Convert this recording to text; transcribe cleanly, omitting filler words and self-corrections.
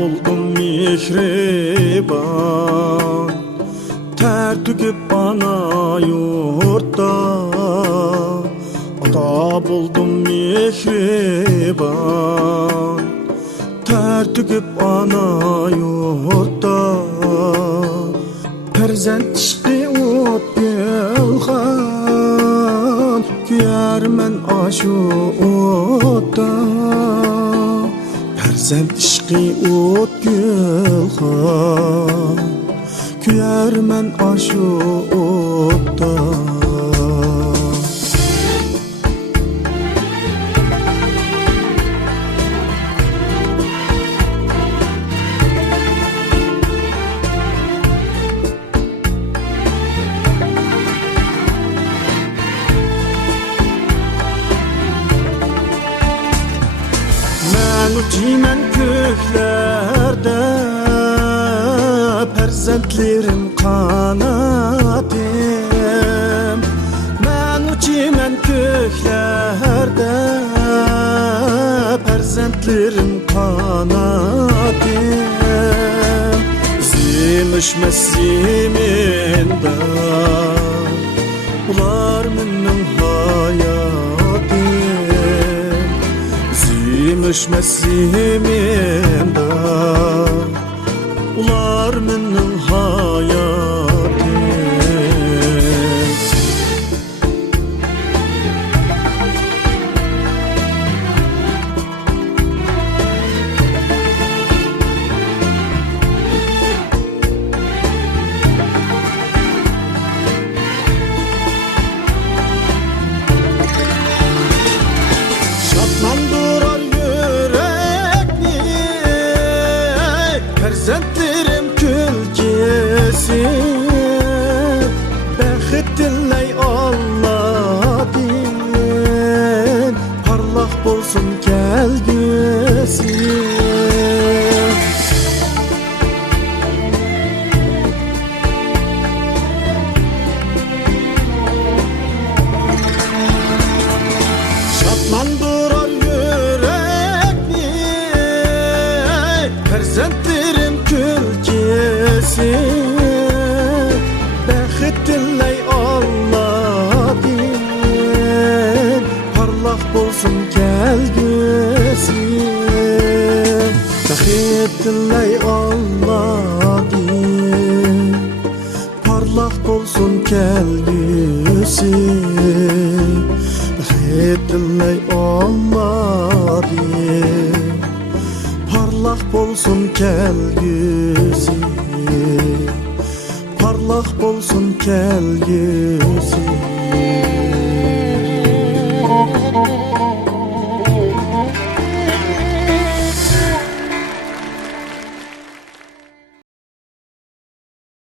buldum mihriban, ter tüküp ana yurtta. Ata buldum mihriban, ter tüküp ana yurtta. Perzent işki ot gülhan, kuyarmen aşu otta. Perzent işki ot gülhan, kuyarmen aşu otta. Uçimen köklerde, perzentlerim kanatim. Ben uçimen köklerde, perzentlerim kanatim. Zimişmez ziminde, ular minnim hayatim. Zimişmez ziminde, ular minnim hayatim. Şatlandırar yürekni perzentlerim külkesi. Bəxtilley Allah din, parlaq bolsun gəlgüsi. Şatlandırar yürekni perzentlerim külkesi. Bəxtilley Allah din, parlaq bolsun gəlgüsi. Bəxtilley Allah din, parlaq bolsun gəlgüsi. Bəxtilley Allah din, parlaq bolsun gəlgüsi. Parlaq bolsun gəlgüsi.